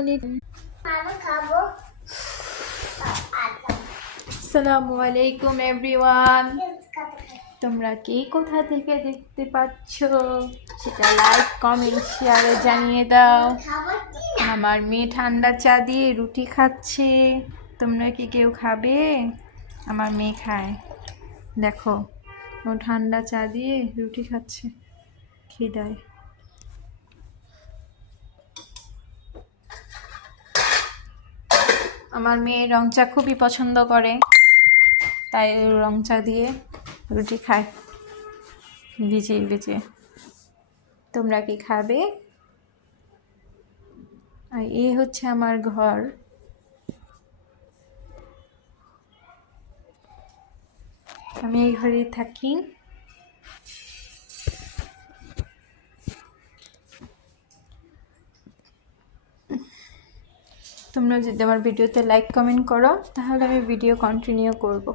আলাইকুম। আসসালামু আলাইকুম এভরিওয়ান। তোমরা কে কোথা থেকে দেখতে পাচ্ছ সেটা লাইক কমেন্ট শেয়ারে জানিয়ে দাও। আমার মেয়ে ঠান্ডা চা দিয়ে রুটি খাচ্ছে। তোমরা কি কেউ খাবে? আমার মেয়ে খায়, দেখো ও ঠান্ডা চা দিয়ে রুটি খাচ্ছে খিদায়। আমার মেয়ে রং চা খুবই পছন্দ করে, তাই রং চা দিয়ে রুটি খায় ভিজিয়ে ভিজিয়ে। তোমরা কি খাবে? আর এই হচ্ছে আমার ঘর। আমি এই ঘরে থাকি। তোমরা যদি আমার ভিডিওতে লাইক কমেন্ট করো তাহলে আমি ভিডিও কন্টিনিউ করব।